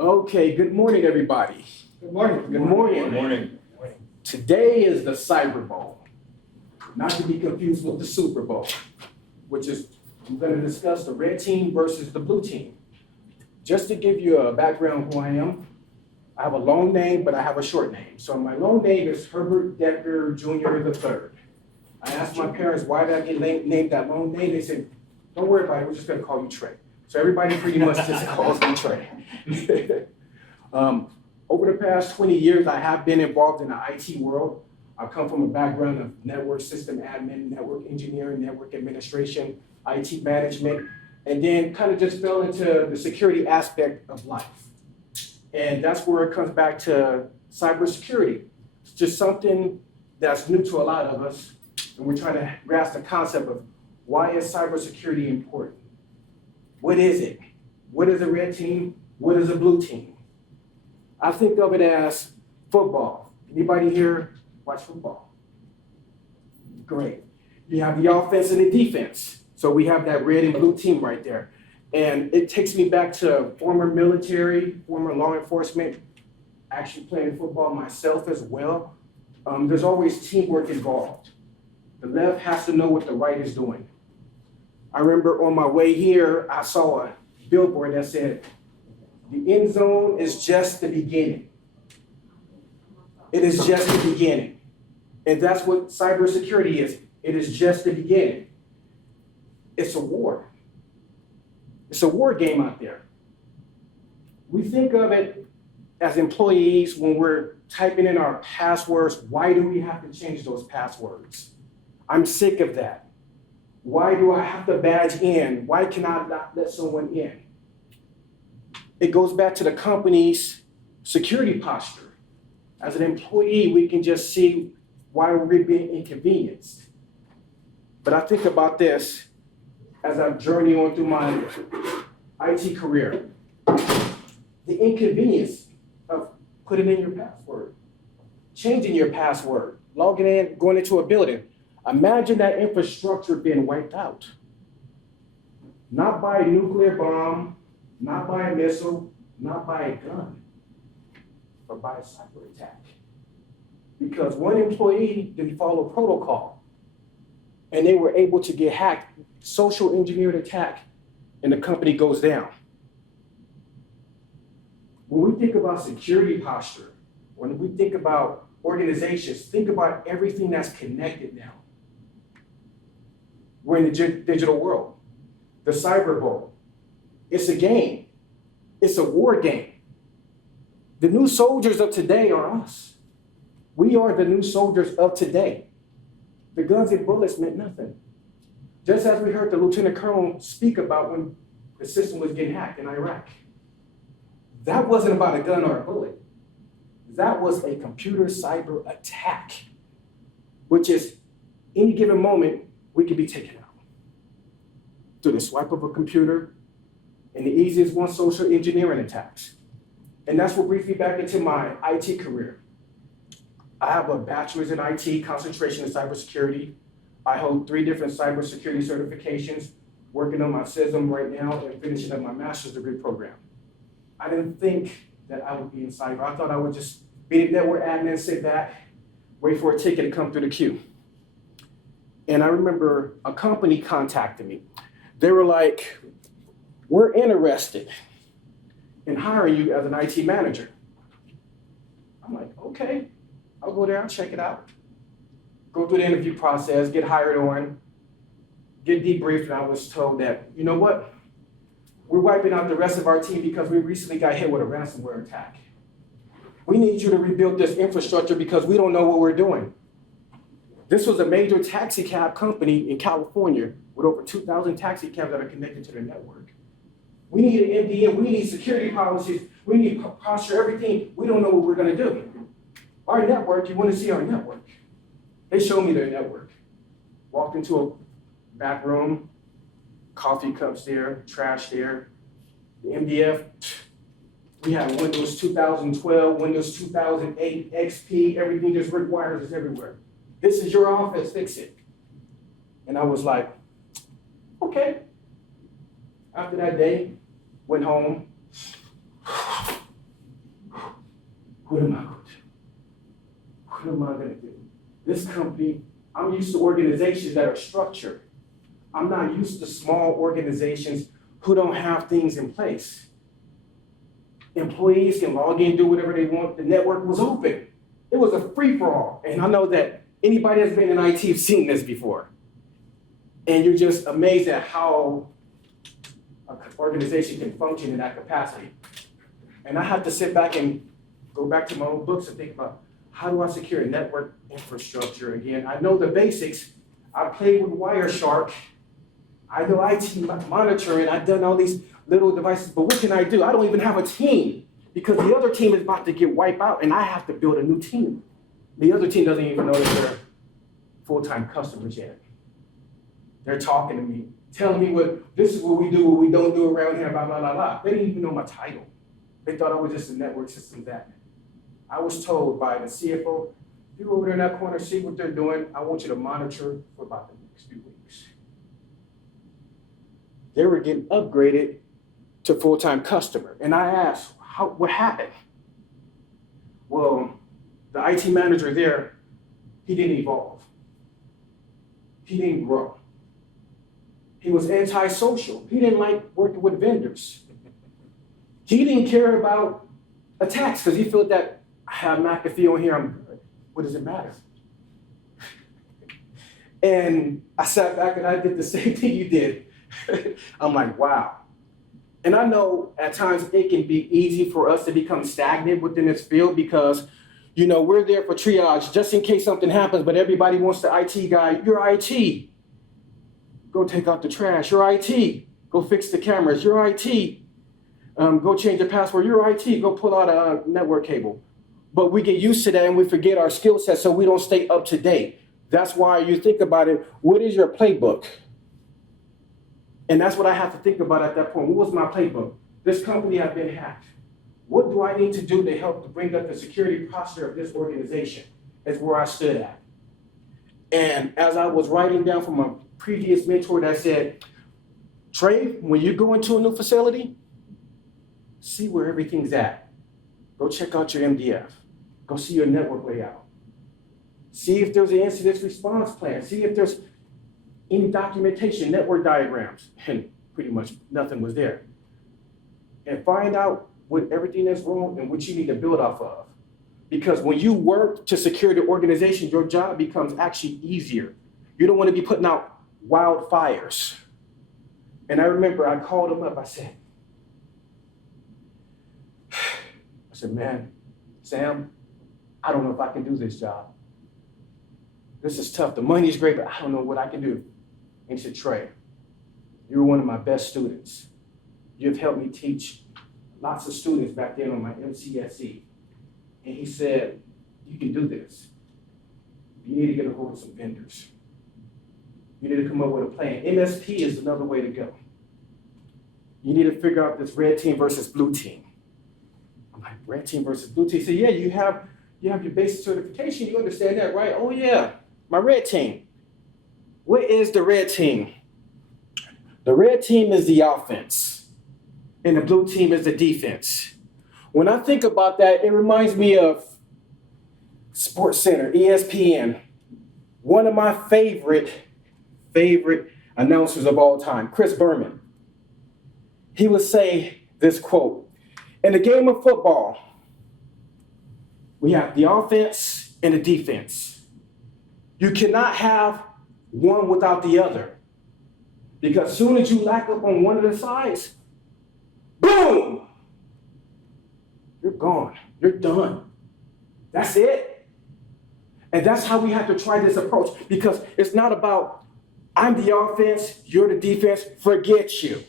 Okay, good morning, everybody. Good morning. Good morning. Good morning. Today is the Cyberbowl, not to be confused with the Super Bowl, which is, I'm going to discuss the red team versus the blue team. Just to give you a background of who I am, I have a long name, but I have a short name. So my long name is Herbert Decker Jr. III. I asked my parents why did I get named that long name. They said, don't worry about it, we're just going to call you Trey. So everybody pretty much just calls me Trey. Over the past 20 years, I have been involved in the IT world. I come from a background of network system admin, network engineering, network administration, IT management, and then kind of just fell into the security aspect of life. And that's where it comes back to cybersecurity. It's just something that's new to a lot of us, and we're trying to grasp the concept of why is cybersecurity important? What is it? What is a red team? What is a blue team? I think of it as football. Anybody here watch football? Great. You have the offense and the defense. So we have that red and blue team right there. And it takes me back to former military, former law enforcement, actually playing football myself as well. There's always teamwork involved. The left has to know what the right is doing. I remember on my way here, I saw a billboard that said, the end zone is just the beginning. It is just the beginning. And that's what cybersecurity is. It is just the beginning. It's a war. It's a war game out there. We think of it as employees when we're typing in our passwords. Why do we have to change those passwords? I'm sick of that. Why do I have to badge in? Why can I not let someone in? It goes back to the company's security posture. As an employee, we can just see why we're being inconvenienced. But I think about this as I journey on through my IT career. The inconvenience of putting in your password, changing your password, logging in, going into a building. Imagine that infrastructure being wiped out. Not by a nuclear bomb, not by a missile, not by a gun, but by a cyber attack. Because one employee didn't follow protocol, and they were able to get hacked, social engineered attack, and the company goes down. When we think about security posture, when we think about organizations, think about everything that's connected now. We're in the digital world. The Cyberbowl. It's a game. It's a war game. The new soldiers of today are us. We are the new soldiers of today. The guns and bullets meant nothing. Just as we heard the Lieutenant Colonel speak about when the system was getting hacked in Iraq. That wasn't about a gun or a bullet. That was a computer cyber attack, which is any given moment, we could be taken out. Through the swipe of a computer, and the easiest one, social engineering attacks. And that's what brings me back into my IT career. I have a bachelor's in IT, concentration in cybersecurity. I hold 3 different cybersecurity certifications, working on my CISM right now and finishing up my master's degree program. I didn't think that I would be in cyber. I thought I would just be the network admin, sit back, wait for a ticket to come through the queue. And I remember a company contacted me. They were like, we're interested in hiring you as an IT manager. I'm like, okay, I'll go there and check it out. Go through the interview process, get hired on, get debriefed, and I was told that, you know what? We're wiping out the rest of our team because we recently got hit with a ransomware attack. We need you to rebuild this infrastructure because we don't know what we're doing. This was a major taxi cab company in California with over 2,000 taxi cabs that are connected to their network. We need an MDM, we need security policies, we need posture, everything. We don't know what we're gonna do. Our network, you wanna see our network. They showed me their network. Walked into a back room, coffee cups there, trash there. The MDF, we have Windows 2012, Windows 2008, XP, everything just wires is everywhere. This is your office, fix it. And I was like, okay. After that day, went home, what am I going to do? What am I going to do? This company, I'm used to organizations that are structured. I'm not used to small organizations who don't have things in place. Employees can log in, do whatever they want. The network was open. It was a free-for-all. And I know that anybody that's been in IT has seen this before. And you're just amazed at how an organization can function in that capacity. And I have to sit back and go back to my own books and think about, how do I secure network infrastructure again? I know the basics. I played with Wireshark. I know IT monitoring. I've done all these little devices, but what can I do? I don't even have a team because the other team is about to get wiped out and I have to build a new team. The other team doesn't even know that they're full-time customers yet. They're talking to me, telling me this is what we do, what we don't do around here, blah, blah, blah, blah. They didn't even know my title. They thought I was just a network systems admin. I was told by the CFO, you go over there in that corner, see what they're doing. I want you to monitor for about the next few weeks. They were getting upgraded to full-time customer. And I asked, what happened? Well, the IT manager there, he didn't evolve. He didn't grow. He was antisocial. He didn't like working with vendors. He didn't care about attacks because he felt that I have McAfee on here, I'm good. What does it matter? And I sat back and I did the same thing you did. I'm like, wow. And I know at times it can be easy for us to become stagnant within this field because, we're there for triage just in case something happens, but everybody wants the IT guy. You're IT. Go take out the trash. You're IT. Go fix the cameras. You're IT. Go change the password. You're IT. Go pull out a network cable. But we get used to that and we forget our skill set so we don't stay up to date. That's why you think about it. What is your playbook? And that's what I have to think about at that point. What was my playbook? This company has been hacked. What do I need to do to help to bring up the security posture of this organization? Is where I stood at. And as I was writing down from a previous mentor that said, Trey, when you go into a new facility, see where everything's at. Go check out your MDF. Go see your network layout. See if there's an incident response plan. See if there's any documentation, network diagrams. And pretty much nothing was there. And find out what everything that's wrong and what you need to build off of. Because when you work to secure the organization, your job becomes actually easier. You don't want to be putting out wildfires. And I remember I called him up. I said, man, Sam, I don't know if I can do this job. This is tough. The money's great, but I don't know what I can do. And he said, Trey, you're one of my best students. You've helped me teach lots of students back then on my MCSE. And he said, you can do this. You need to get a hold of some vendors. You need to come up with a plan. MSP is another way to go. You need to figure out this red team versus blue team. I'm like, red team versus blue team? He said, yeah, you have your basic certification. You understand that, right? Oh, yeah, my red team. What is the red team? The red team is the offense, and the blue team is the defense. When I think about that, it reminds me of Sports Center, ESPN. One of my favorite announcers of all time, Chris Berman. He would say this quote, in the game of football, we have the offense and the defense. You cannot have one without the other. Because as soon as you lack up on one of the sides, boom, you're gone. You're done. That's it. And that's how we have to try this approach, because it's not about I'm the offense, you're the defense, forget you.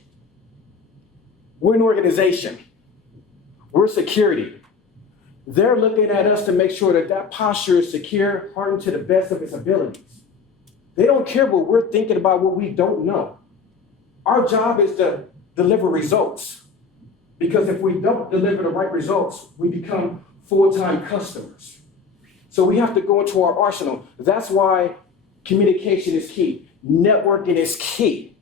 We're an organization. We're security. They're looking at us to make sure that that posture is secure, hardened to the best of its abilities. They don't care what we're thinking about, what we don't know. Our job is to deliver results. Because if we don't deliver the right results, we become full-time customers. So we have to go into our arsenal. That's why communication is key. Networking is key.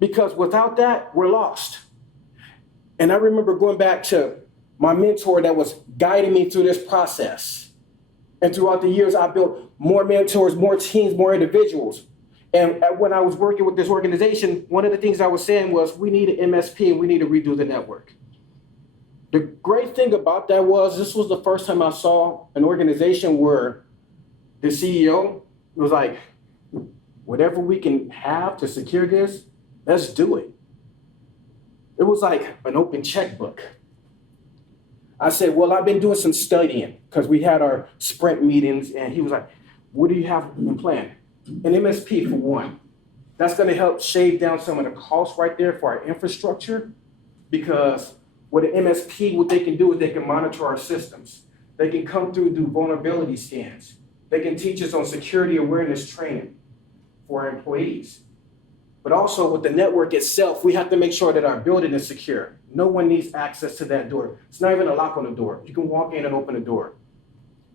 Because without that, we're lost. And I remember going back to my mentor that was guiding me through this process. And throughout the years, I built more mentors, more teams, more individuals. And when I was working with this organization, one of the things I was saying was, we need an MSP and we need to redo the network. The great thing about that was, this was the first time I saw an organization where the CEO was like, whatever we can have to secure this, let's do it. It was like an open checkbook. I said, well, I've been doing some studying because we had our sprint meetings, and he was like, what do you have in plan? An MSP for one. That's going to help shave down some of the costs right there for our infrastructure, because what an MSP, what they can do is they can monitor our systems. They can come through and do vulnerability scans. They can teach us on security awareness training for our employees. But also with the network itself, we have to make sure that our building is secure. No one needs access to that door. It's not even a lock on the door. You can walk in and open the door.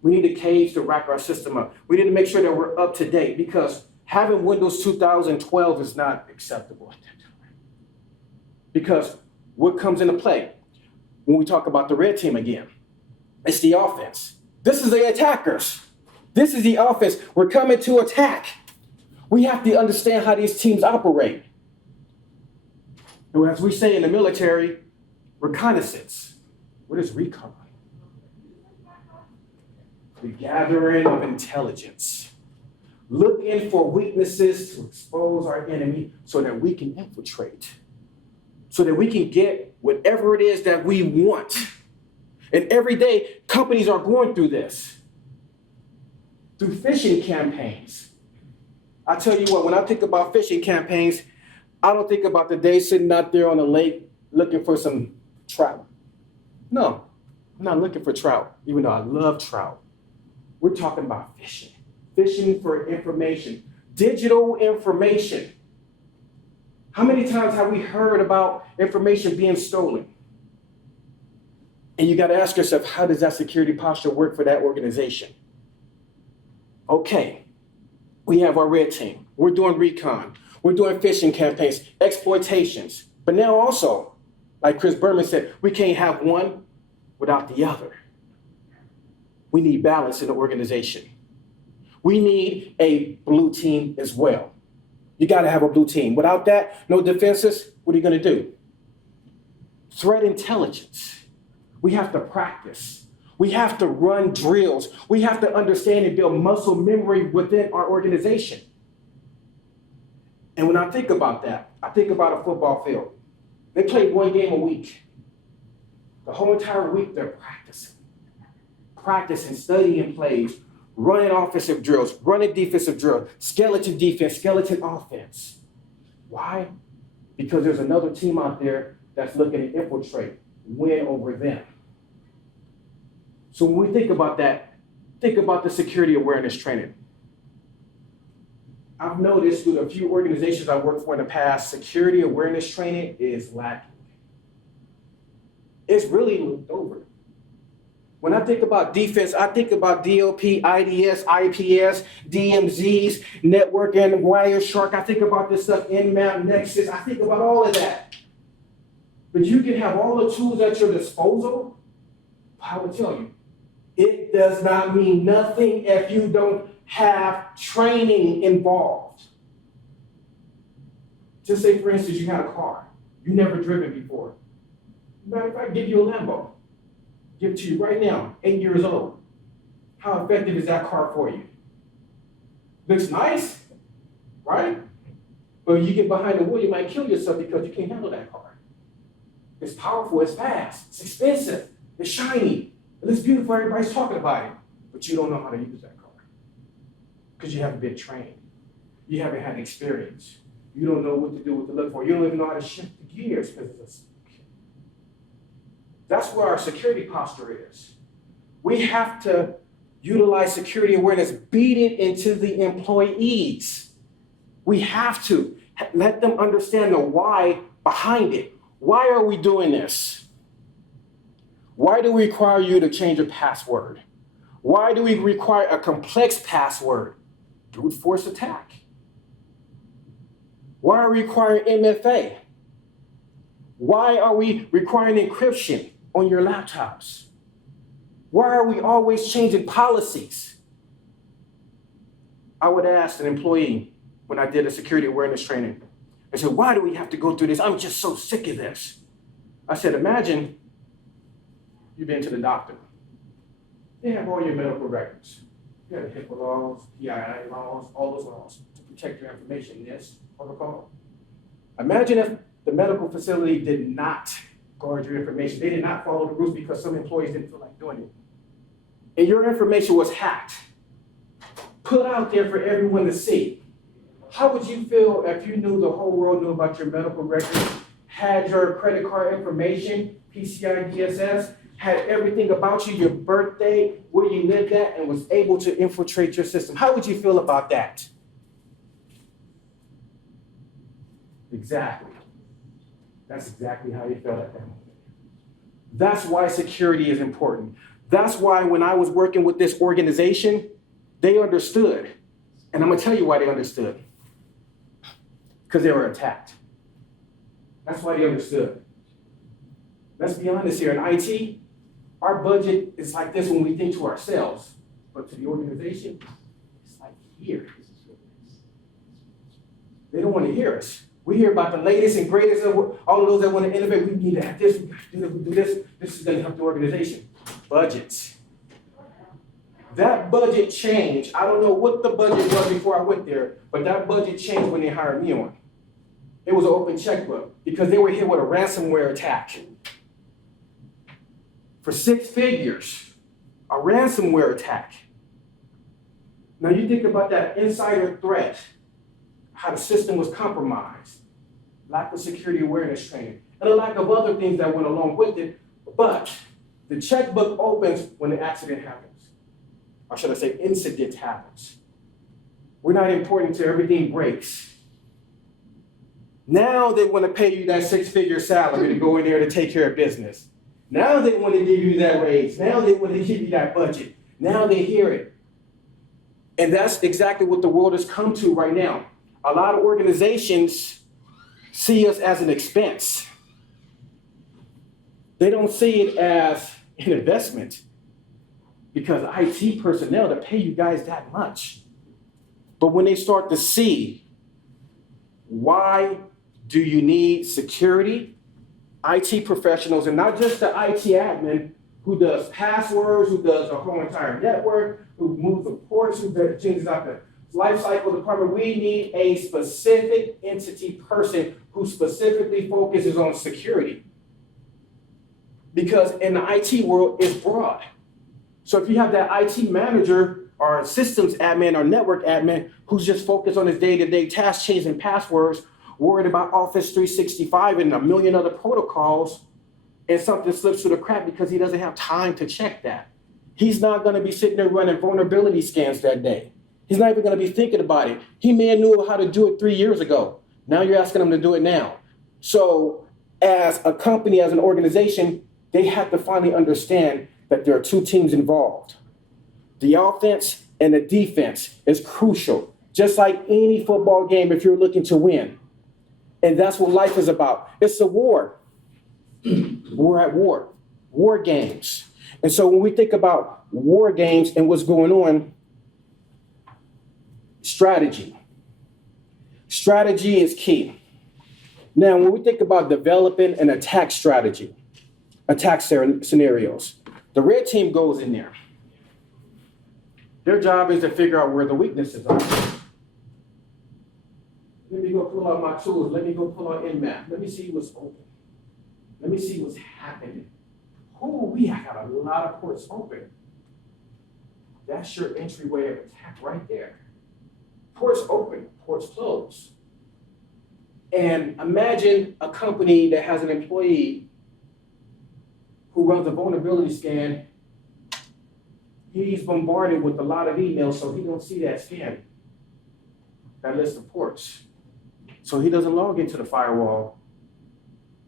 We need a cage to rack our system up. We need to make sure that we're up to date, because having Windows 2012 is not acceptable at that time. Because what comes into play when we talk about the red team again? It's the offense. This is the attackers. This is the offense. We're coming to attack. We have to understand how these teams operate. And as we say in the military, reconnaissance. What is recon? The gathering of intelligence. Looking for weaknesses to expose our enemy so that we can infiltrate. So that we can get whatever it is that we want. And every day, companies are going through this. Through phishing campaigns. I tell you what, when I think about phishing campaigns, I don't think about the day sitting out there on the lake looking for some trout. No, I'm not looking for trout, even though I love trout. We're talking about phishing. Phishing for information, digital information. How many times have we heard about information being stolen? And you got to ask yourself, how does that security posture work for that organization? Okay. We have our red team. We're doing recon. We're doing phishing campaigns, exploitations. But now also, like Chris Berman said, we can't have one without the other. We need balance in the organization. We need a blue team as well. You got to have a blue team. Without that, no defenses, what are you going to do? Threat intelligence. We have to practice. We have to run drills. We have to understand and build muscle memory within our organization. And when I think about that, I think about a football field. They play one game a week. The whole entire week, they're practicing, studying plays, running offensive drills, running defensive drills, skeleton defense, skeleton offense. Why? Because there's another team out there that's looking to infiltrate, win over them. So when we think about that, think about the security awareness training. I've noticed through the few organizations I've worked for in the past, security awareness training is lacking. It's really looked over. When I think about defense, I think about DLP, IDS, IPS, DMZs, networking, Wireshark. I think about this stuff, Nmap, Nexus. I think about all of that. But you can have all the tools at your disposal. I would tell you, it does not mean nothing if you don't have training involved. Just say, for instance, you had a car. You never driven before. Matter of fact, give you a Lambo. Give it to you right now, 8 years old. How effective is that car for you? Looks nice, right? But you get behind the wheel, you might kill yourself because you can't handle that car. It's powerful, it's fast, it's expensive, it's shiny. It looks beautiful, everybody's talking about it, but you don't know how to use that car because you haven't been trained. You haven't had experience. You don't know what to do, what to look for. You don't even know how to shift the gears because that's where our security posture is. We have to utilize security awareness, beat it into the employees. We have to let them understand the why behind it. Why are we doing this? Why do we require you to change your password? Why do we require a complex password? Brute force attack. Why are we requiring MFA? Why are we requiring encryption? on your laptops? Why are we always changing policies? I would ask an employee when I did a security awareness training, I said, why do we have to go through this? I'm just so sick of this. I said, imagine you've been to the doctor. They have all your medical records. You have the HIPAA laws, PII laws, all those laws to protect your information, yes, protocol. Imagine if the medical facility did not guard your information. They did not follow the rules because some employees didn't feel like doing it. And your information was hacked, put out there for everyone to see. How would you feel if you knew the whole world knew about your medical records, had your credit card information, PCI DSS, had everything about you, your birthday, where you lived at, and was able to infiltrate your system? How would you feel about that? Exactly. That's exactly how you felt at that moment. That's why security is important. That's why when I was working with this organization, they understood. And I'm gonna tell you why they understood. Because they were attacked. That's why they understood. Let's be honest here, in IT, our budget is like this when we think to ourselves, but to the organization, it's like here. They don't want to hear us. We hear about the latest and greatest of all of those that want to innovate. We need to have this, we got to do this. This is going to help the organization. Budgets. That budget changed. I don't know what the budget was before I went there, but that budget changed when they hired me on. It was an open checkbook because they were hit with a ransomware attack. For 6 figures, a ransomware attack. Now you think about that insider threat, how the system was compromised, lack of security awareness training, and a lack of other things that went along with it. But the checkbook opens when the accident happens. Or should I say incident happens. We're not important until everything breaks. Now they want to pay you that 6-figure salary to go in there to take care of business. Now they want to give you that raise. Now they want to give you that budget. Now they hear it. And that's exactly what the world has come to right now. A lot of organizations see us as an expense. They don't see it as an investment because IT personnel to pay you guys that much. But when they start to see why do you need security, IT professionals, and not just the IT admin who does passwords, who does a whole entire network, who moves the ports, who changes out the lifecycle department. We need a specific entity person who specifically focuses on security. Because in the IT world, it's broad. So if you have that IT manager or systems admin or network admin who's just focused on his day-to-day tasks, changing passwords, worried about Office 365 and a million other protocols, and something slips through the crack because he doesn't have time to check that. He's not going to be sitting there running vulnerability scans that day. He's not even going to be thinking about it. He may have knew how to do it 3 years ago. Now you're asking him to do it now. So as a company, as an organization, they have to finally understand that there are 2 teams involved. The offense and the defense is crucial, just like any football game if you're looking to win. And that's what life is about. It's a war. We're at war. War games. And so when we think about war games and what's going on, strategy. Strategy is key. Now, when we think about developing an attack strategy, attack scenarios, the red team goes in there. Their job is to figure out where the weaknesses are. Let me go pull out my tools. Let me go pull out Nmap. Let me see what's open. Let me see what's happening. We have got a lot of ports open. That's your entryway of attack right there. Ports open, ports closed. And imagine a company that has an employee who runs a vulnerability scan. He's bombarded with a lot of emails, so he don't see that scan, that list of ports. So he doesn't log into the firewall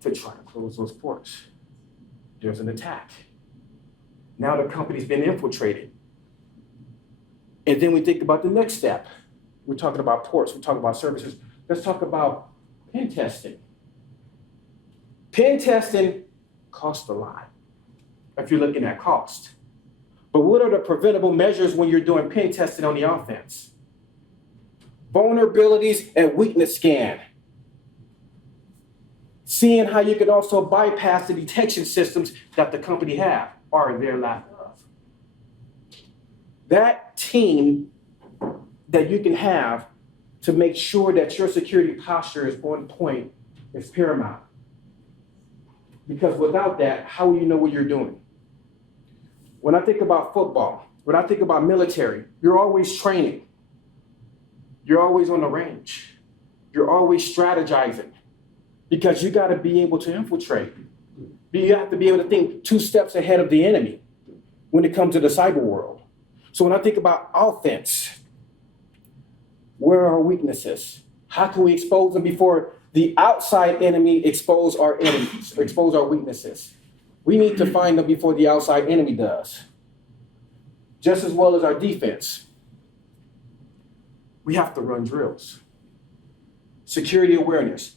to try to close those ports. There's an attack. Now the company's been infiltrated. And then we think about the next step. We're talking about ports, we're talking about services. Let's talk about pen testing. Pen testing costs a lot. if you're looking at cost. But what are the preventable measures when you're doing pen testing on the offense? Vulnerabilities and weakness scan. Seeing how you can also bypass the detection systems that the company have or their lack of. That team that you can have to make sure that your security posture is on point is paramount. Because without that, how will you know what you're doing? When I think about football, when I think about military, you're always training. You're always on the range. You're always strategizing because you got to be able to infiltrate. You have to be able to think 2 steps ahead of the enemy when it comes to the cyber world. So when I think about offense, where are our weaknesses? How can we expose them before the outside enemy expose our enemies, or expose our weaknesses? We need to find them before the outside enemy does. Just as well as our defense. We have to run drills. Security awareness.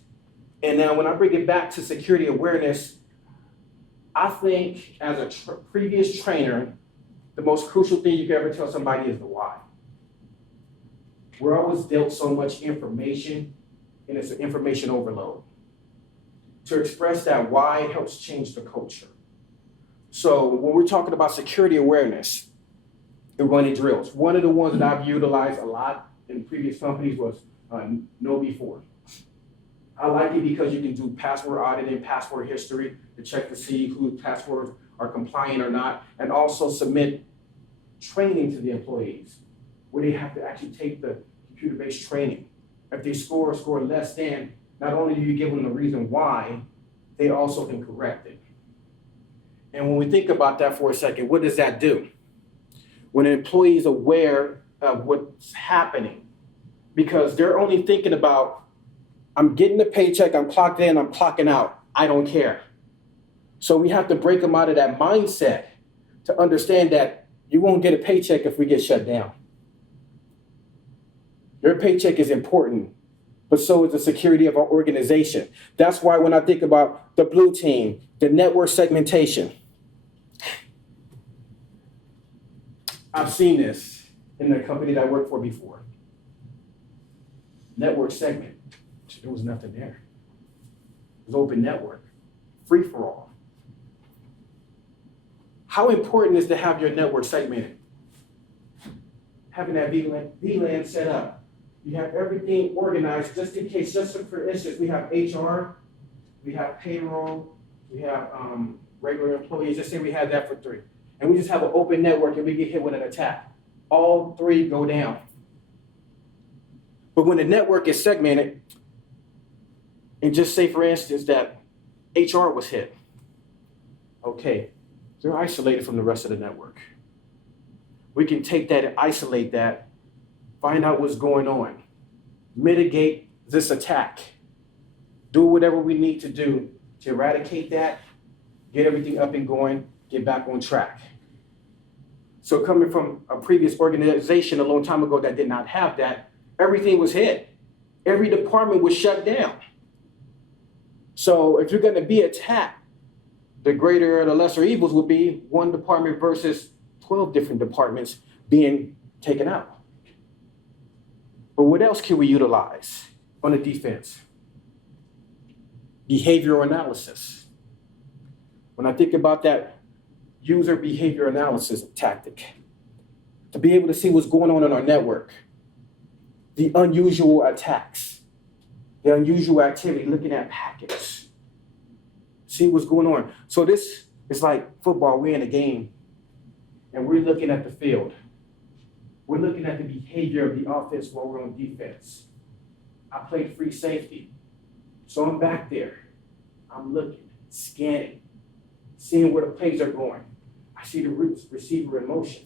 And now when I bring it back to security awareness, I think as a previous trainer, the most crucial thing you can ever tell somebody is the why. We're always dealt so much information, and it's an information overload. To express that why helps change the culture. So when we're talking about security awareness and running drills, one of the ones that I've utilized a lot in previous companies was Know Before. I like it because you can do password auditing, password history to check to see whose passwords are compliant or not, and also submit training to the employees where they have to actually take the computer-based training. If they score less than, not only do you give them the reason why, they also can correct it. And when we think about that for a second, what does that do? When an employee is aware of what's happening, because they're only thinking about, I'm getting the paycheck, I'm clocked in, I'm clocking out, I don't care. So we have to break them out of that mindset to understand that you won't get a paycheck if we get shut down. Your paycheck is important, but so is the security of our organization. That's why when I think about the blue team, the network segmentation, I've seen this in the company that I worked for before. Network segment, there was nothing there. It was open network, free for all. How important is to have your network segmented? Having that VLAN set up. You have everything organized just in case, just for instance, we have HR, we have payroll, we have regular employees. Just say we had that for 3. And we just have an open network and we get hit with an attack. All 3 go down. But when the network is segmented, and just say for instance that HR was hit, okay, they're isolated from the rest of the network. We can take that and isolate that, find out what's going on, mitigate this attack, do whatever we need to do to eradicate that, get everything up and going, get back on track. So coming from a previous organization a long time ago that did not have that, everything was hit. Every department was shut down. So if you're going to be attacked, the greater or the lesser evils would be one department versus 12 different departments being taken out. But what else can we utilize on the defense? Behavioral analysis. When I think about that user behavior analysis tactic, to be able to see what's going on in our network, the unusual attacks, the unusual activity, looking at packets, see what's going on. So this is like football. We're in a game, and we're looking at the field. We're looking at the behavior of the offense while we're on defense. I played free safety, so I'm back there. I'm looking, scanning, seeing where the plays are going. I see the receiver in motion.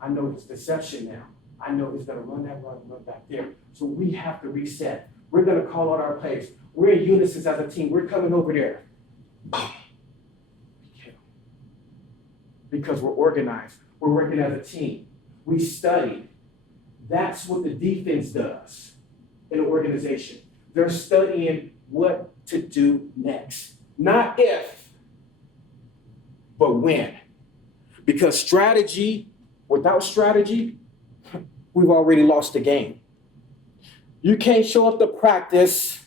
I know his deception now. I know he's going to run that run back there. So we have to reset. We're going to call out our plays. We're in unison as a team. We're coming over there. Because we're organized. We're working as a team. We studied. That's what the defense does in an organization. They're studying what to do next. Not if. but win. Because without strategy, we've already lost the game. You can't show up to practice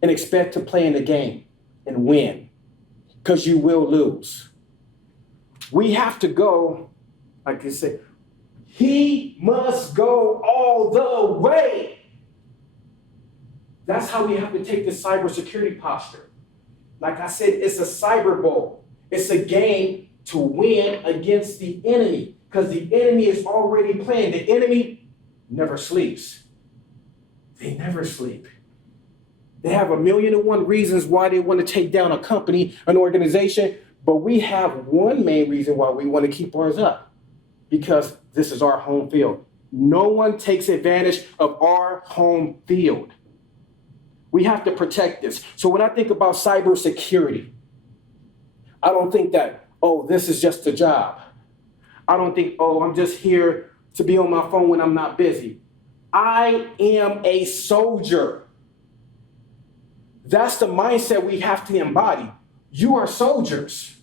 and expect to play in the game and win, because you will lose. We have to go, like I said, he must go all the way. That's how we have to take the cybersecurity posture. Like I said, it's a Cyberbowl. It's a game to win against the enemy, because the enemy is already playing. The enemy never sleeps. They never sleep. They have 1,000,001 reasons why they want to take down a company, an organization, but we have one main reason why we want to keep ours up, because this is our home field. No one takes advantage of our home field. We have to protect this. So when I think about cybersecurity, I don't think that, oh, this is just a job. I don't think, oh, I'm just here to be on my phone when I'm not busy. I am a soldier. That's the mindset we have to embody. You are soldiers.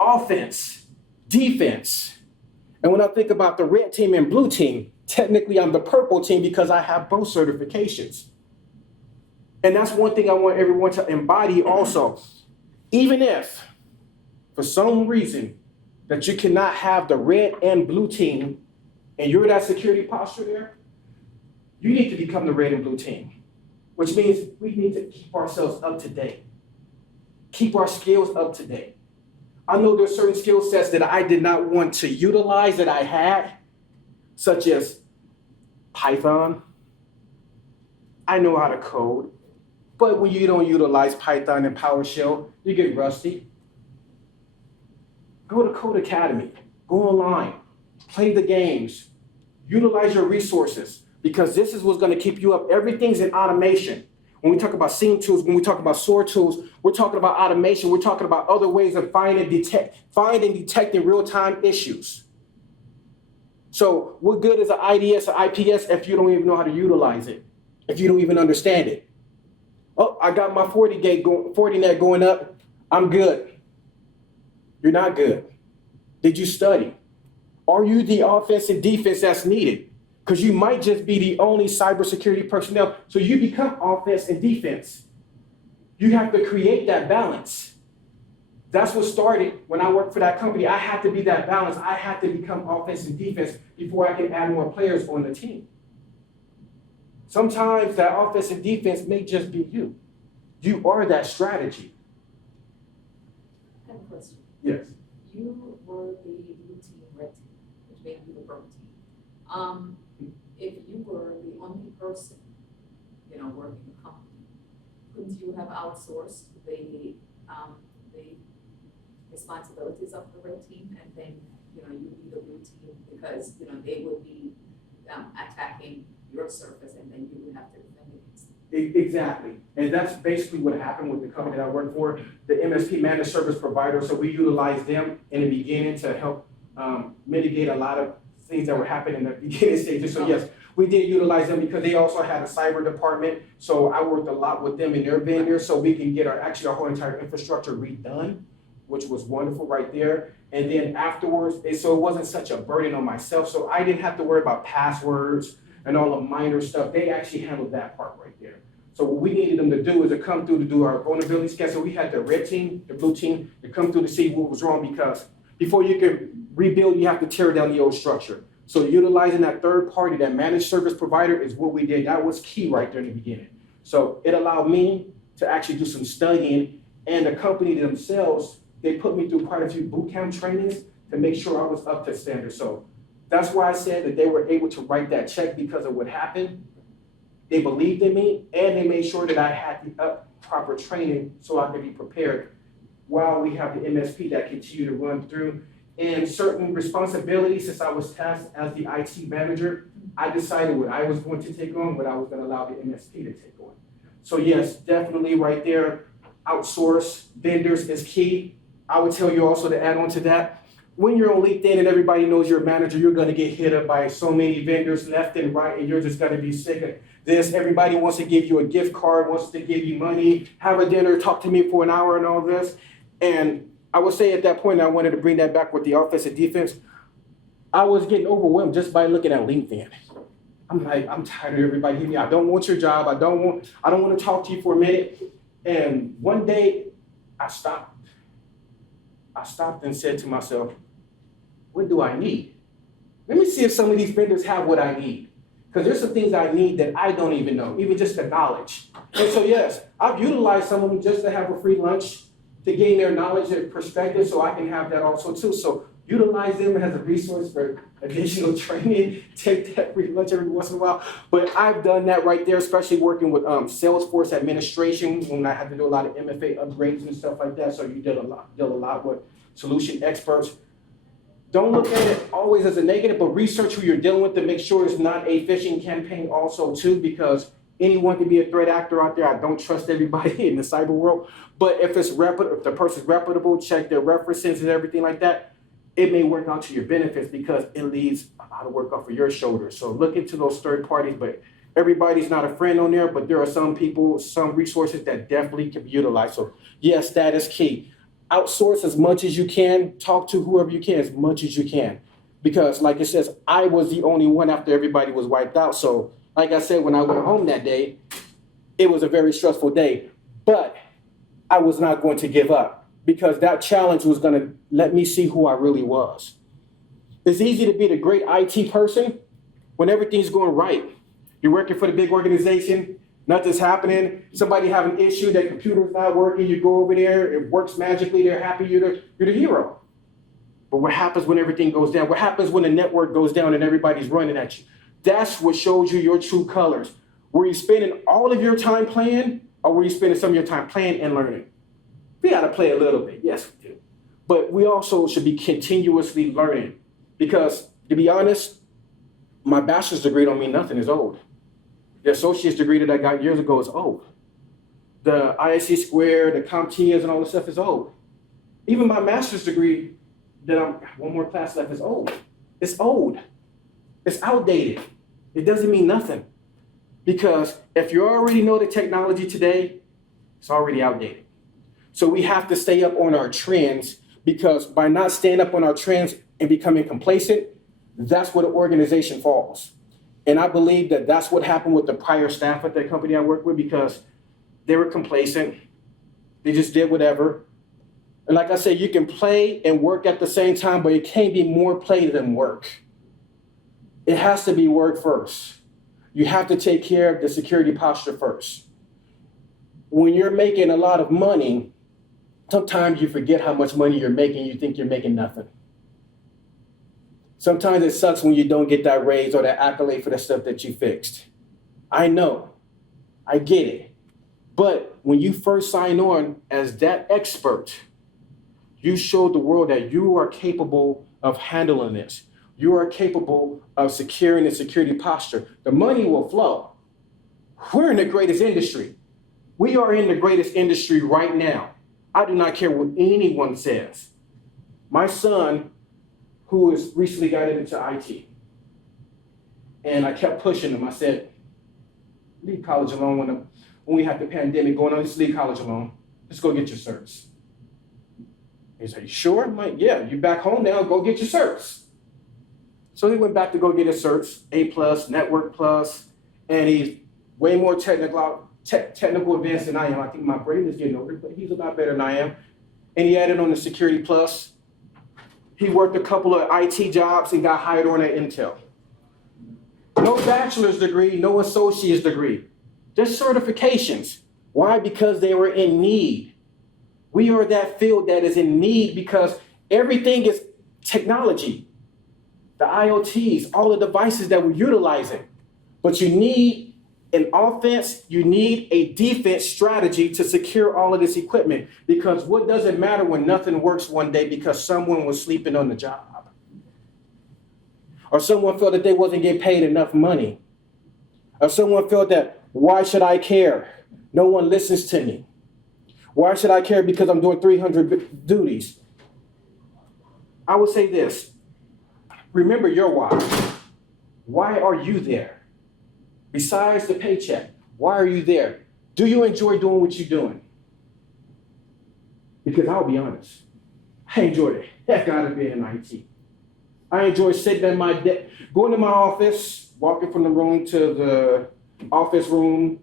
Offense, defense. And when I think about the red team and blue team, technically I'm the purple team because I have both certifications. And that's one thing I want everyone to embody also. Even if, for some reason, that you cannot have the red and blue team and you're that security posture there, you need to become the red and blue team, which means we need to keep ourselves up to date, keep our skills up to date. I know there's certain skill sets that I did not want to utilize that I had, such as Python. I know how to code, but when you don't utilize Python and PowerShell, you get rusty. Go to Code Academy, go online, play the games, utilize your resources, because this is what's going to keep you up. Everything's in automation. When we talk about SIEM tools, when we talk about SOAR tools, we're talking about automation. We're talking about other ways of finding and detecting real-time issues. So what good is an IDS or IPS if you don't even know how to utilize it, if you don't even understand it? Oh, I got my 40net going up. I'm good. You're not good. Did you study? Are you the offense and defense that's needed? Because you might just be the only cybersecurity personnel. So you become offense and defense. You have to create that balance. That's what started when I worked for that company. I had to be that balance. I had to become offense and defense before I can add more players on the team. Sometimes that offense and defense may just be you. You are that strategy. I have a question. Yes. You were the blue team, red team, which made you the purple team. If you were the only person, working the company, couldn't you have outsourced the responsibilities of the red team, and then you be the blue team, because they would be attacking your surface, and then you would have to defend against them? Exactly. And that's basically what happened with the company that I worked for, the MSP managed service provider. So we utilized them in the beginning to help mitigate a lot of things that were happening in the beginning stages. So yes, we did utilize them because they also had a cyber department. So I worked a lot with them and their vendors so we can get our whole entire infrastructure redone, which was wonderful right there. And then afterwards, so it wasn't such a burden on myself. So I didn't have to worry about passwords and all the minor stuff. They actually handled that part right there. So what we needed them to do is to come through to do our vulnerability scan. So we had the red team, the blue team, to come through to see what was wrong, because before you can rebuild, you have to tear down the old structure. So utilizing that third party, that managed service provider, is what we did. That was key right there in the beginning. So it allowed me to actually do some studying, and the company themselves, they put me through quite a few boot camp trainings to make sure I was up to standard. So that's why I said that they were able to write that check, because of what happened. They believed in me, and they made sure that I had the proper training so I could be prepared while we have the MSP that continue to run through. And certain responsibilities, since I was tasked as the IT manager, I decided what I was going to take on, what I was going to allow the MSP to take on. So yes, definitely right there, outsource vendors is key. I would tell you also to add on to that, when you're on LinkedIn and everybody knows you're a manager, you're going to get hit up by so many vendors left and right, and you're just going to be sick of this. Everybody wants to give you a gift card, wants to give you money, have a dinner, talk to me for an hour and all this. And I would say at that point, I wanted to bring that back with the offense and defense. I was getting overwhelmed just by looking at LinkedIn. I'm like, I'm tired of everybody hitting me. I don't want your job. I don't want to talk to you for a minute. And one day I stopped. I stopped and said to myself, what do I need? Let me see if some of these vendors have what I need. Because there's some things I need that I don't even know, even just the knowledge. And so yes, I've utilized some of them just to have a free lunch, to gain their knowledge and perspective so I can have that also too. So utilize them as a resource for additional training, take that free lunch every once in a while. But I've done that right there, especially working with Salesforce administration when I had to do a lot of MFA upgrades and stuff like that. So you deal a lot with solution experts. Don't look at it always as a negative, but research who you're dealing with to make sure it's not a phishing campaign also too, because anyone can be a threat actor out there. I don't trust everybody in the cyber world. But if it's if the person's reputable, check their references and everything like that, it may work out to your benefits because it leaves a lot of work off of your shoulders. So look into those third parties, but everybody's not a friend on there, but there are some people, some resources that definitely can be utilized. So yes, that is key. Outsource as much as you can, talk to whoever you can as much as you can. Because like it says, I was the only one after everybody was wiped out. So like I said, when I went home that day, it was a very stressful day, but I was not going to give up because that challenge was going to let me see who I really was. It's easy to be the great IT person when everything's going right. You're working for the big organization, nothing's happening, somebody have an issue, their computer's not working, you go over there, it works magically, they're happy, you're the hero. But what happens when everything goes down? What happens when the network goes down and everybody's running at you? That's what shows you your true colors. Were you spending all of your time playing, or were you spending some of your time playing and learning? We gotta play a little bit, yes we do. But we also should be continuously learning because, to be honest, my bachelor's degree don't mean nothing, it's old. The associate's degree that I got years ago is old. The ISC squared, the CompTIAs and all this stuff is old. Even my master's degree that I'm, one more class left is old. It's old. It's outdated. It doesn't mean nothing. Because if you already know the technology today, it's already outdated. So we have to stay up on our trends because by not staying up on our trends and becoming complacent, that's where the organization falls. And I believe that that's what happened with the prior staff at that company I worked with because they were complacent. They just did whatever. And like I said, you can play and work at the same time, but it can't be more play than work. It has to be work first. You have to take care of the security posture first. When you're making a lot of money, sometimes you forget how much money you're making. You think you're making nothing. Sometimes it sucks when you don't get that raise or that accolade for the stuff that you fixed. I know. I get it. But when you first sign on as that expert, you showed the world that you are capable of handling this. You are capable of securing the security posture. The money will flow. We're in the greatest industry. We are in the greatest industry right now. I do not care what anyone says. My son, who has recently got into IT, and I kept pushing him. I said, leave college alone when we had the pandemic going on, just leave college alone. Just go get your certs. He said, you sure? I'm like, yeah, you back home now, go get your certs. So he went back to go get his certs, A+, Network Plus, and he's way more technical advanced than I am. I think my brain is getting older, but he's a lot better than I am. And he added on the Security Plus. He worked a couple of IT jobs and got hired on at Intel. No bachelor's degree, no associate's degree, just certifications. Why? Because they were in need. We are that field that is in need because everything is technology. The IoTs, all the devices that we're utilizing. But you need an offense, you need a defense strategy to secure all of this equipment. Because what does it matter when nothing works one day because someone was sleeping on the job? Or someone felt that they wasn't getting paid enough money. Or someone felt that, why should I care? No one listens to me. Why should I care because I'm doing 300 duties? I would say this. Remember your why. Why are you there? Besides the paycheck, why are you there? Do you enjoy doing what you're doing? Because I'll be honest, I enjoy the heck out of being in IT. I enjoy sitting at my desk, going to my office, walking from the room to the office room,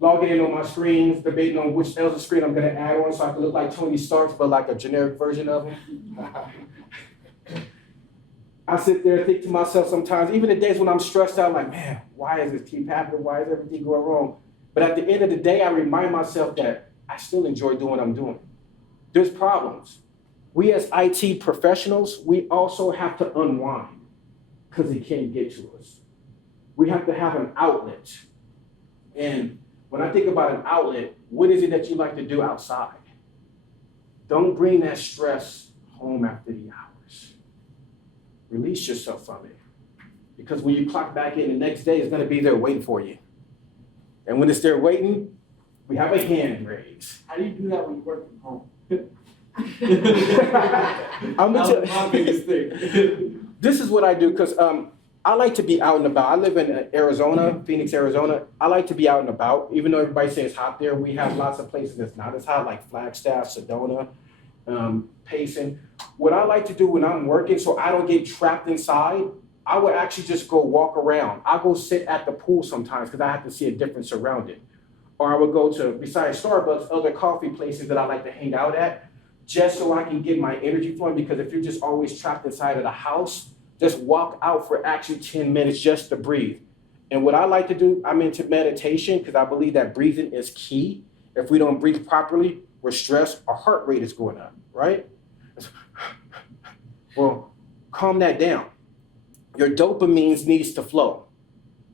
logging in on my screens, debating on which Elsa screen I'm gonna add on so I can look like Tony Stark, but like a generic version of him. I sit there and think to myself sometimes, even the days when I'm stressed out, like, man, why is this keep happening? Why is everything going wrong? But at the end of the day, I remind myself that I still enjoy doing what I'm doing. There's problems. We as IT professionals, we also have to unwind because it can't get to us. We have to have an outlet. And when I think about an outlet, what is it that you like to do outside? Don't bring that stress home after the hours. Release yourself from it. Because when you clock back in the next day, it's gonna be there waiting for you. And when it's there waiting, we have a hand raised. How do you do that when you work from home? I'm gonna That was my biggest thing. This is what I do, because I like to be out and about. I live in Arizona, Phoenix, Arizona. I like to be out and about. Even though everybody says it's hot there, we have lots of places that's not as hot, like Flagstaff, Sedona, Payson. What I like to do when I'm working, so I don't get trapped inside, I would actually just go walk around. I go sit at the pool sometimes because I have to see a different surrounding. Or I would go to, besides Starbucks, other coffee places that I like to hang out at, just so I can get my energy flowing. Because if you're just always trapped inside of the house, just walk out for actually 10 minutes just to breathe. And what I like to do, I'm into meditation because I believe that breathing is key. If we don't breathe properly, we're stressed, our heart rate is going up, right? Well, calm that down. Your dopamine needs to flow.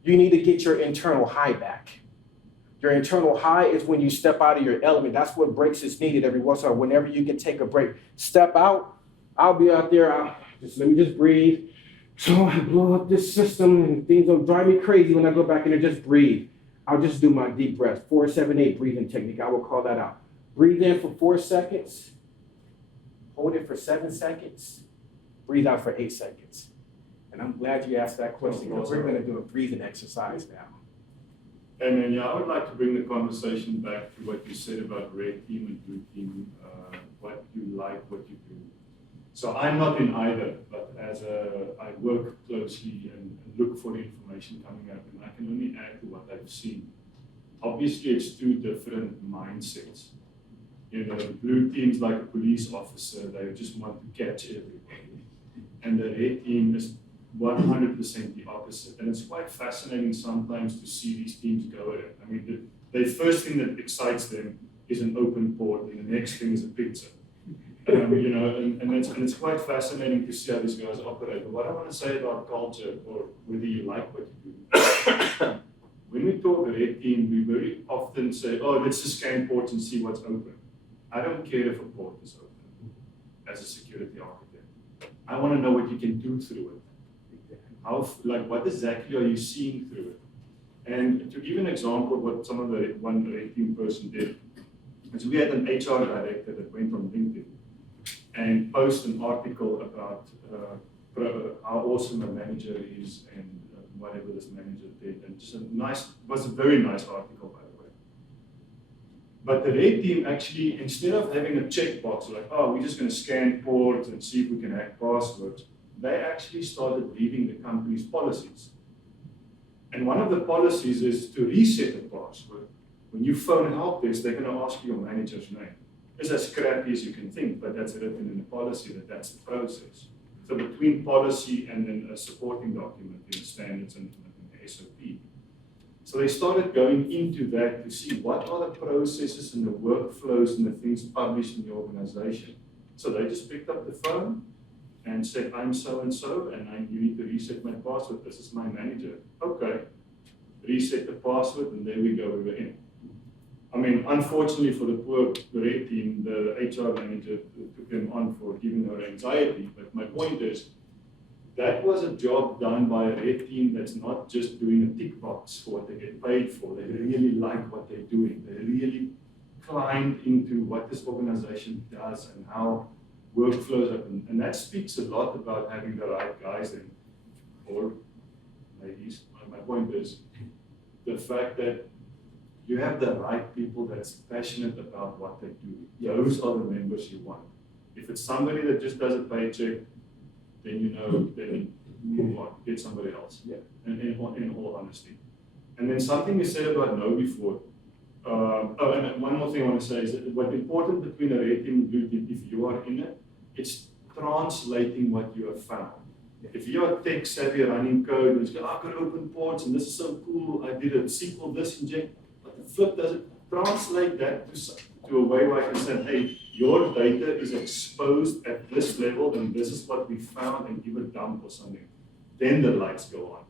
You need to get your internal high back. Your internal high is when you step out of your element. That's what breaks is needed every once in a while. Whenever you can take a break, step out. I'll be out there. Let me just breathe. So I blow up this system and things will drive me crazy when I go back in there. Just breathe. I'll just do my deep breath. 4-7-8 breathing technique. I will call that out. Breathe in for 4 seconds. Hold it for 7 seconds. Breathe out for 8 seconds. And I'm glad you asked that question because we're going to do a breathing exercise now. And then, I would like to bring the conversation back to what you said about red team and blue team, what you like, what you do. So I'm not in either, but I work closely and look for the information coming up, and I can only add to what I've seen. Obviously, it's two different mindsets. You know, the blue team's like a police officer, they just want to catch everybody. And the red team is 100% the opposite. And it's quite fascinating sometimes to see these teams go at it. I mean, the first thing that excites them is an open port, and the next thing is a pizza. You know, and it's quite fascinating to see how these guys operate. But what I want to say about culture, or whether you like what you do, when we talk red team, we very often say, oh, let's just scan ports and see what's open. I don't care if a port is open as a security architect. I want to know what you can do through it. What exactly are you seeing through it? And to give an example of what some of the one red team person did, is we had an HR director that went on LinkedIn and posted an article about how awesome a manager is and whatever this manager did. And just was a very nice article, by the way. But the red team actually, instead of having a checkbox like, oh, we're just going to scan ports and see if we can hack passwords, they actually started reading the company's policies. And one of the policies is to reset a password. When you phone help desk, they're going to ask you your manager's name. It's as scrappy as you can think, but that's written in the policy that's the process. So between policy and then a supporting document, standards and SOP. So they started going into that to see what are the processes and the workflows and the things published in the organization. So they just picked up the phone and said, I'm so-and-so, and you need to reset my password. This is my manager. Okay. Reset the password, and there we go, we were in. I mean, unfortunately for the poor red team, the HR manager took them on for giving her anxiety. But my point is, that was a job done by a red team that's not just doing a tick box for what they get paid for. They really like what they're doing. They really climbed into what this organization does and how workflows happen. And that speaks a lot about having the right guys in, or ladies. My point is the fact that you have the right people that's passionate about what they do. Those are the members you want. If it's somebody that just does a paycheck, then you know, then move on, get somebody else. Yeah. In all honesty. And then something you said about know before. And one more thing I want to say is that what's important between a red team and blue team, if you are in it, it's translating what you have found. If you are tech savvy running code, and you go, I could open ports and this is so cool, I did a SQL this inject, but the flip doesn't translate that to a way where I can say, hey, your data is exposed at this level and this is what we found, and give a dump or something. Then the lights go on.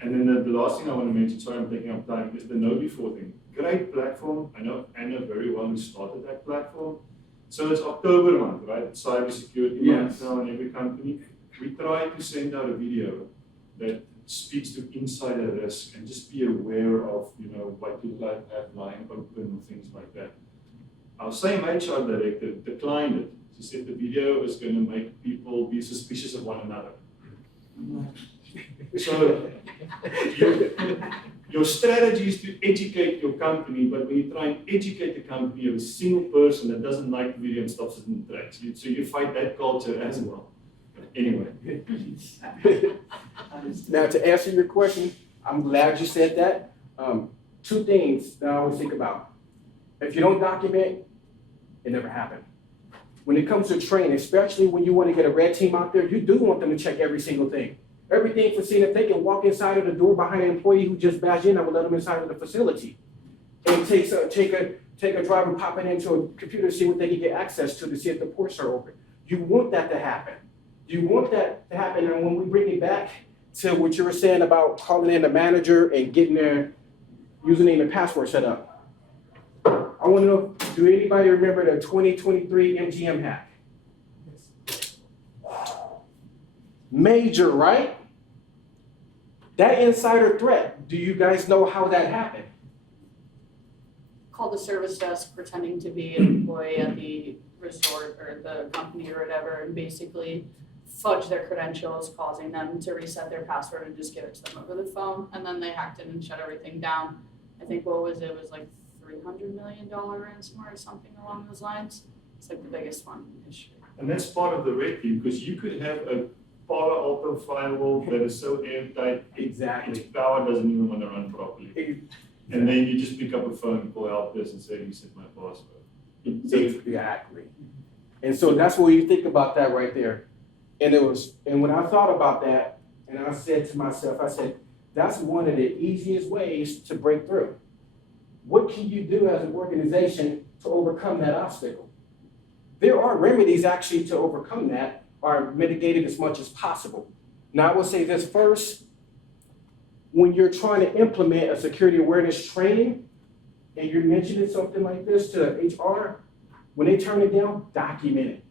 And then the last thing I want to mention, sorry I'm taking up time, is the know before thing. Great platform. I know Anna very well who started that platform. So it's October month, right? It's cybersecurity month now in every company. We try to send out a video that speaks to insider risk and just be aware of, what you have lying open or things like that. Our same HR director declined it. She said the video is going to make people be suspicious of one another. So your strategy is to educate your company, but when you try and educate the company, you have a single person that doesn't like the video and stops it in the tracks. So you fight that culture as well. But anyway. Now, to answer your question, I'm glad you said that. Two things that I always think about. If you don't document, it never happened. When it comes to training, especially when you want to get a red team out there, you do want them to check every single thing. Everything for seeing if they can walk inside of the door behind an employee who just badged in, I would let them inside of the facility. And take a driver, pop it into a computer, see what they can get access to see if the ports are open. You want that to happen. You want that to happen. And when we bring it back to what you were saying about calling in the manager and getting their username and password set up, I want to know, do anybody remember the 2023 MGM hack? Major, right? That insider threat, do you guys know how that happened? Called the service desk pretending to be an employee at the resort or the company or whatever, and basically fudge their credentials, causing them to reset their password and just give it to them over the phone. And then they hacked it and shut everything down. I think it was like $300 million ransomware or something along those lines. It's like the biggest one in history. And that's part of the red team, because you could have a Palo Alto firewall that is so airtight, Exactly. its power doesn't even want to run properly. And then you just pick up a phone and call help desk and say, reset my password. Exactly. And so that's what you think about that right there. And when I thought about that, and I said to myself, I said, that's one of the easiest ways to break through. What can you do as an organization to overcome that obstacle? There are remedies actually to overcome that, are mitigated as much as possible. Now, I will say this first. When you're trying to implement a security awareness training, and you're mentioning something like this to HR, when they turn it down, document it.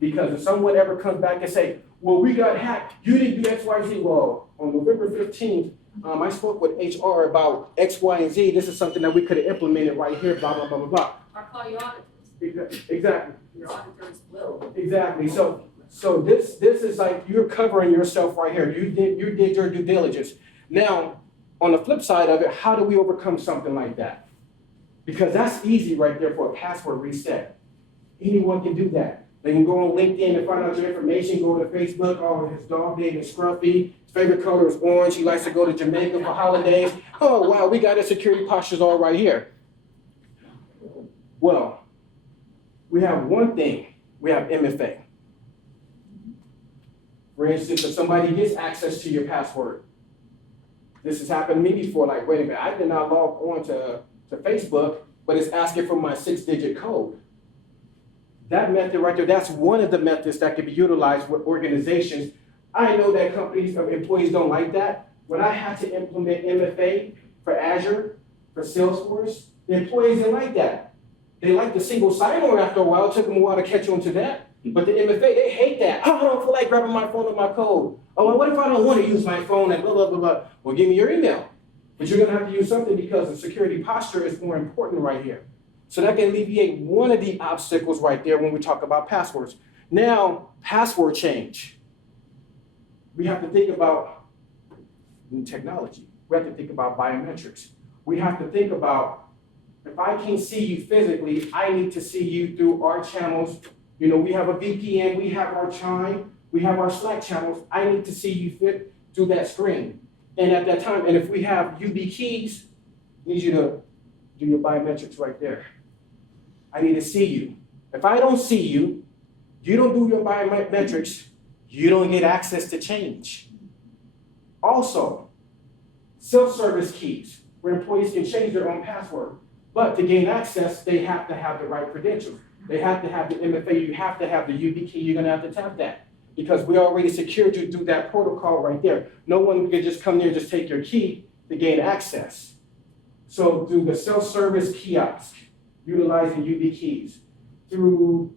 Because if someone ever comes back and say, well, we got hacked, you didn't do X, Y, Z. Well, on November 15th, I spoke with HR about X, Y, and Z. This is something that we could have implemented right here, blah, blah, blah, blah, blah. Or call your auditors. Exactly. Your auditors will. Exactly. So this is like you're covering yourself right here. You did your due diligence. Now, on the flip side of it, how do we overcome something like that? Because that's easy right there for a password reset. Anyone can do that. They can go on LinkedIn and find out your information, go to Facebook, oh, his dog name is Scruffy, his favorite color is orange, he likes to go to Jamaica for holidays. Oh, wow, we got his security postures all right here. Well, we have one thing, we have MFA. For instance, if somebody gets access to your password, this has happened to me before, like, wait a minute, I did not log on to Facebook, but it's asking for my 6-digit code. That method right there, that's one of the methods that can be utilized with organizations. I know that companies or employees don't like that. When I had to implement MFA for Azure, for Salesforce, the employees didn't like that. They liked the single sign-on after a while. It took them a while to catch on to that. But the MFA, they hate that. Oh, I don't feel like grabbing my phone and my code. Oh, well, what if I don't want to use my phone and blah, blah, blah, blah. Well, give me your email. But you're going to have to use something because the security posture is more important right here. So that can alleviate one of the obstacles right there when we talk about passwords. Now, password change. We have to think about new technology. We have to think about biometrics. we have to think about, if I can't see you physically, I need to see you through our channels. You know, we have a VPN, we have our Chime, we have our Slack channels. I need to see you fit through that screen. And at that time, and if we have UB keys, I need you to do your biometrics right there. I need to see you. If I don't see you, you don't do your biometrics, you don't get access to change. Also, self-service keys, where employees can change their own password. But to gain access, they have to have the right credentials. They have to have the MFA, you have to have the UB key, you're gonna have to tap that. Because we already secured you through that protocol right there. No one can just come there and just take your key to gain access. So through the self-service kiosk, utilizing UB keys, through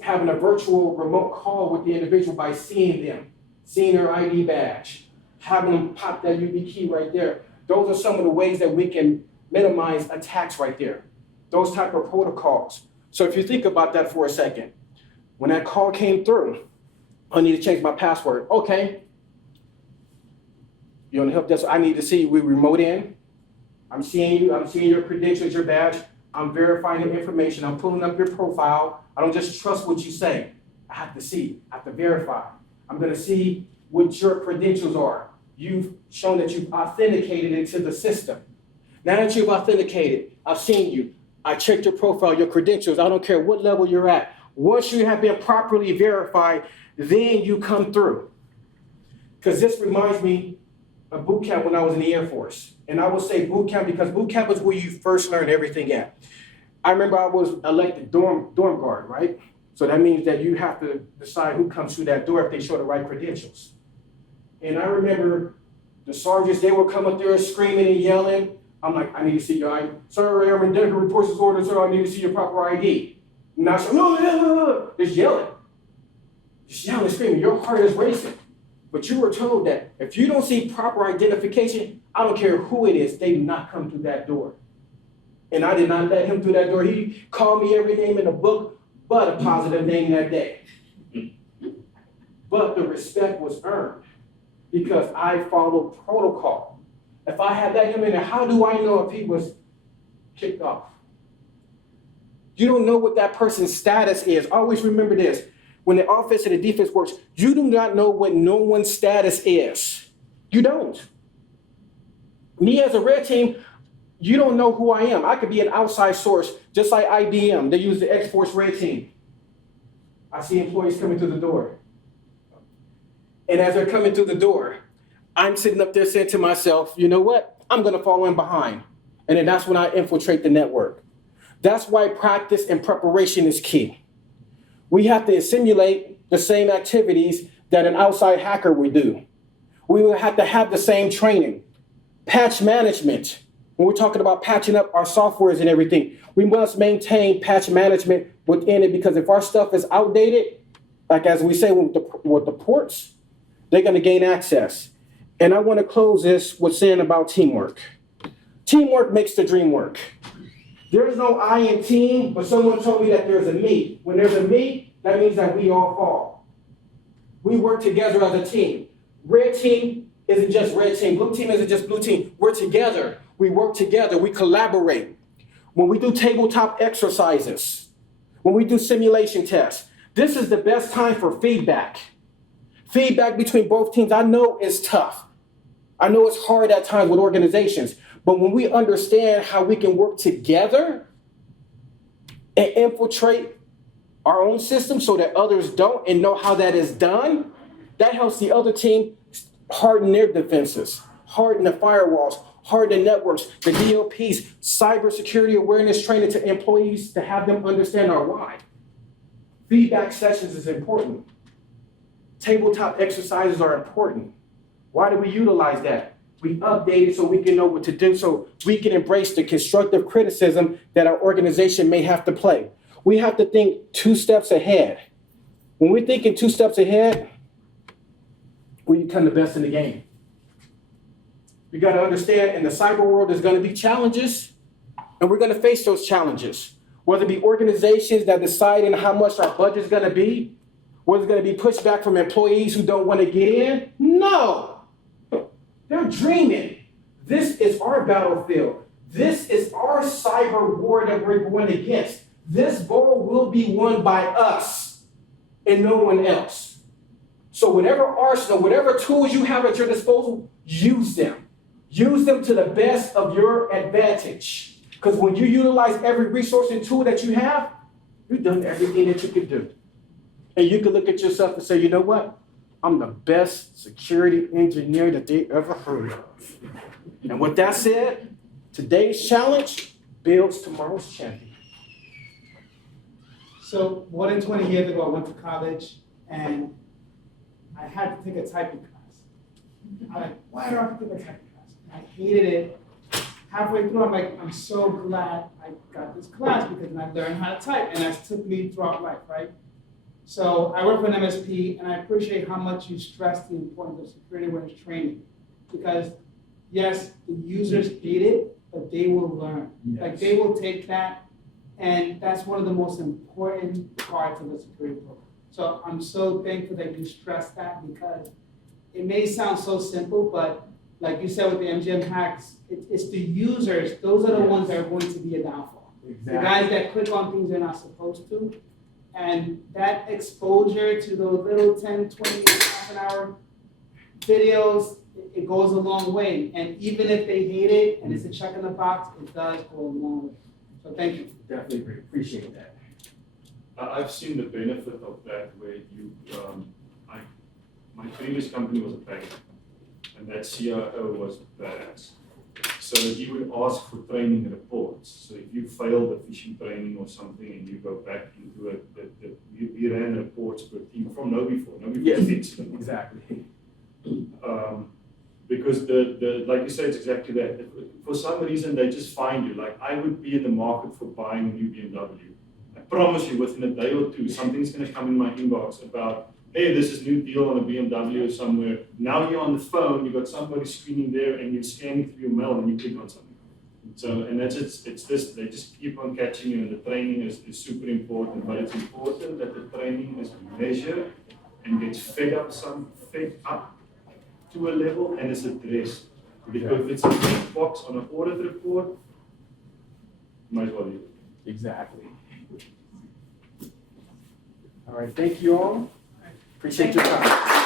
having a virtual remote call with the individual by seeing them, seeing their ID badge, having them pop that UB key right there. Those are some of the ways that we can minimize attacks right there. Those type of protocols. So if you think about that for a second, when that call came through, I need to change my password. Okay. You want to help this? I need to see we remote in. I'm seeing you. I'm seeing your credentials, your badge. I'm verifying the information. I'm pulling up your profile. I don't just trust what you say. I have to see. I have to verify. I'm going to see what your credentials are. You've shown that you've authenticated into the system. Now that you've authenticated, I've seen you. I checked your profile, your credentials. I don't care what level you're at. Once you have been properly verified, then you come through. Because this reminds me of boot camp when I was in the Air Force. And I will say boot camp because boot camp is where you first learn everything at. I remember I was elected dorm guard, right? So that means that you have to decide who comes through that door if they show the right credentials. And I remember the sergeants, they would come up there screaming and yelling. I'm like, I need to see your ID. Sir, Airman Decker reports his order, sir, I need to see your proper ID. And I said, no, just yelling. Just yelling, screaming, your heart is racing. But you were told that if you don't see proper identification, I don't care who it is, they do not come through that door. And I did not let him through that door. He called me every name in the book, but a positive name that day. But the respect was earned because I followed protocol. If I had let him in there, how do I know if he was kicked off? You don't know what that person's status is. Always remember this. When the offense and the defense works, you do not know what no one's status is. You don't. Me as a red team, you don't know who I am. I could be an outside source, just like IBM. They use the X-Force red team. I see employees coming through the door. And as they're coming through the door, I'm sitting up there saying to myself, you know what? I'm going to fall in behind. And then that's when I infiltrate the network. That's why practice and preparation is key. We have to simulate the same activities that an outside hacker would do. We will have to have the same training. Patch management. When we're talking about patching up our softwares and everything, we must maintain patch management within it because if our stuff is outdated, like as we say with the ports, they're going to gain access. And I want to close this with saying about teamwork. Teamwork makes the dream work. There's no I in team, but someone told me that there's a me. When there's a me, that means that we all fall. We work together as a team. Red team isn't just red team. Blue team isn't just blue team. We're together. We work together. We collaborate. When we do tabletop exercises, when we do simulation tests, this is the best time for feedback. Feedback between both teams, I know it's tough. I know it's hard at times with organizations, but when we understand how we can work together and infiltrate our own system so that others don't and know how that is done, that helps the other team harden their defenses, harden the firewalls, harden the networks, the DLPs, cybersecurity awareness training to employees to have them understand our why. Feedback sessions is important. Tabletop exercises are important. Why do we utilize that? We update it so we can know what to do, so we can embrace the constructive criticism that our organization may have to play. We have to think 2 steps ahead. When we're thinking 2 steps ahead, we become the best in the game. You got to understand in the cyber world, there's going to be challenges, and we're going to face those challenges. Whether it be organizations that decide on how much our budget is going to be, whether it's going to be pushback from employees who don't want to get in. No, they're dreaming. This is our battlefield. This is our cyber war that we're going against. This bowl will be won by us and no one else. So whatever arsenal, whatever tools you have at your disposal, use them. Use them to the best of your advantage. Because when you utilize every resource and tool that you have, you've done everything that you could do. And you can look at yourself and say, you know what? I'm the best security engineer that they ever heard of. And with that said, today's challenge builds tomorrow's champion. So more than 20 years ago, I went to college and I had to take a typing class. I'm like, why do I have to take a typing class? And I hated it. Halfway through, I'm like, I'm so glad I got this class because then I learned how to type, and that's took me throughout life, right? So I work for an MSP, and I appreciate how much you stress the importance of security awareness training, because yes, the users hate it, but they will learn. Yes. Like they will take that, and that's one of the most important parts of the security program. So I'm so thankful that you stress that, because it may sound so simple, but like you said with the MGM hacks, it's the users, those are the ones that are going to be a downfall. Exactly. The guys that click on things they're not supposed to. And that exposure to those little 10, 20, half an hour videos, it goes a long way. And even if they hate it and it's a check in the box, it does go a long way. So thank you. Definitely agree. Appreciate that. I've seen the benefit of that where you, my previous company was a bank, and that CIO was badass. So he would ask for training reports. So if you failed a phishing training or something and you go back into it, we ran reports per team from KnowBe4. Yes, fixed them. exactly. Because like you say, it's exactly that. For some reason, they just find you. Like I would be in the market for buying a new BMW. I promise you, within a day or two, something's going to come in my inbox about, hey, this is new deal on a BMW somewhere. Now you're on the phone, you got somebody screening there, and you're scanning through your mail, and you click on something. So, and that's it's this. They just keep on catching you, and the training is super important. But it's important that the training is measured and gets fed up to a level and is addressed. Because if it's a big box on an audit report, you might as well use it. Exactly. All right, thank you all. Appreciate your time.